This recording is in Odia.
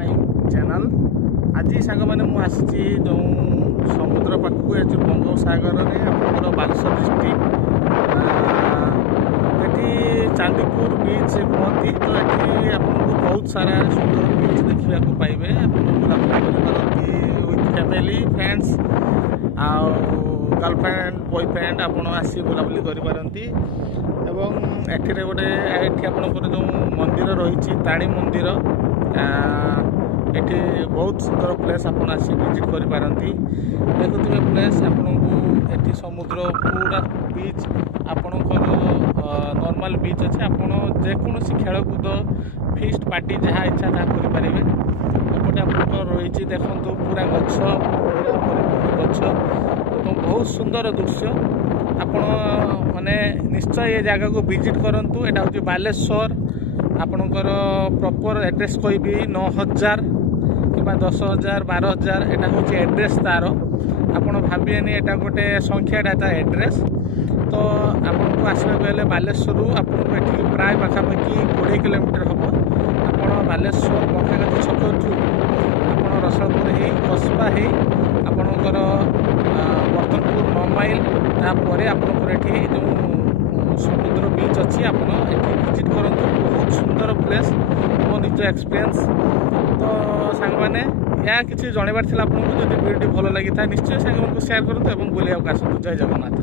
ମାଇ ଚ୍ୟାନେଲ୍। ଆଜି ସାଙ୍ଗମାନେ ମୁଁ ଆସିଛି ଯେଉଁ ସମୁଦ୍ର ପାଖକୁ ଏ ଯେଉଁ ବଙ୍ଗୋପସାଗରରେ ଆପଣଙ୍କର ବାଲେଶ୍ୱର ଡିଷ୍ଟ୍ରିକ୍ଟ ଏଠି ଚାନ୍ଦିପୁର ବିଚ୍ କୁହନ୍ତି। ତ ଏଠି ଆପଣଙ୍କୁ ବହୁତ ସାରା ସୁନ୍ଦର ବିଚ୍ ଦେଖିବାକୁ ପାଇବେ। ଆପଣ ବୁଲାବୁଲି କରିପାରନ୍ତି ୱିଥ୍ ଫ୍ୟାମିଲି ଫ୍ରେଣ୍ଡସ୍ ଆଉ ଗାର୍ଲଫ୍ରେଣ୍ଡ ବୟଫ୍ରେଣ୍ଡ ଆପଣ ଆସି ବୁଲାବୁଲି କରିପାରନ୍ତି। ଏବଂ ଏଠି ଆପଣଙ୍କର ଯେଉଁ ମନ୍ଦିର ରହିଛି ତାରିଣୀ ମନ୍ଦିର, ଏଠି ବହୁତ ସୁନ୍ଦର ପ୍ଲେସ୍ ଆପଣ ଆସି ଭିଜିଟ୍ କରିପାରନ୍ତି। ଦେଖୁଥିବେ ପ୍ଲେସ୍ ଆପଣଙ୍କୁ ଏଠି ସମୁଦ୍ର ପୁରା ବିଚ୍ ଆପଣଙ୍କର ନର୍ମାଲ୍ ବିଚ୍ ଅଛି। ଆପଣ ଯେକୌଣସି ଖେଳକୁଦ ଫିଷ୍ଟ ପାର୍ଟି ଯାହା ଇଚ୍ଛା ତାହା କରିପାରିବେ। ଏପଟେ ଆପଣଙ୍କର ରହିଛି ଦେଖନ୍ତୁ ପୁରା ଗଛ, ପୁରା ପରିପୂର୍ଣ୍ଣ ଗଛ ଏବଂ ବହୁତ ସୁନ୍ଦର ଦୃଶ୍ୟ। ଆପଣ ମାନେ ନିଶ୍ଚୟ ଏ ଜାଗାକୁ ଭିଜିଟ୍ କରନ୍ତୁ। ଏଇଟା ହେଉଛି ବାଲେଶ୍ୱର। ଆପଣଙ୍କର ପ୍ରପର୍ ଆଡ୍ରେସ୍ କହିବି 9000 କିମ୍ବା 10000 12000 ଏଇଟା ହେଉଛି ଆଡ୍ରେସ୍ ତା'ର। ଆପଣ ଭାବିବେନି ଏଇଟା ଗୋଟେ ସଂଖ୍ୟାଟା ତା ଆଡ୍ରେସ୍। ତ ଆପଣଙ୍କୁ ଆସିବାକୁ ହେଲେ ବାଲେଶ୍ୱରରୁ ଆପଣଙ୍କୁ ଏଠିକି ପ୍ରାୟ ପାଖାପାଖି 20 କିଲୋମିଟର ହେବ। ଆପଣ ବାଲେଶ୍ୱର ପକ୍ଷାଘାତ ଛକଠୁ ଆପଣ ରସଲପୁର ହେଇ କସବା ହେଇ ଆପଣଙ୍କର ବର୍ତ୍ତନପୁର 9 ମାଇଲ୍, ତାପରେ ଆପଣଙ୍କର ଏଠି ଯେଉଁ ସମୁଦ୍ର ବିଚ୍ ଅଛି ଆପଣ ଏଠି ଭିଜିଟ୍ କରନ୍ତୁ। ବହୁତ ସୁନ୍ଦର ପ୍ଲେସ୍, ମୋ ନିଜ ଏକ୍ସପିରିଏନ୍ସ। ତ ସାଙ୍ଗମାନେ ଏହା କିଛି ଜଣାଇବାର ଥିଲା ଆପଣଙ୍କୁ। ଯଦି ଭିଡ଼ିଓଟି ଭଲ ଲାଗିଥାଏ ନିଶ୍ଚୟ ସାଙ୍ଗମାନଙ୍କୁ ସେୟାର କରନ୍ତୁ ଏବଂ ବୁଲିବାକୁ ଆସନ୍ତୁ। ଜୟ ଜଗନ୍ନାଥ।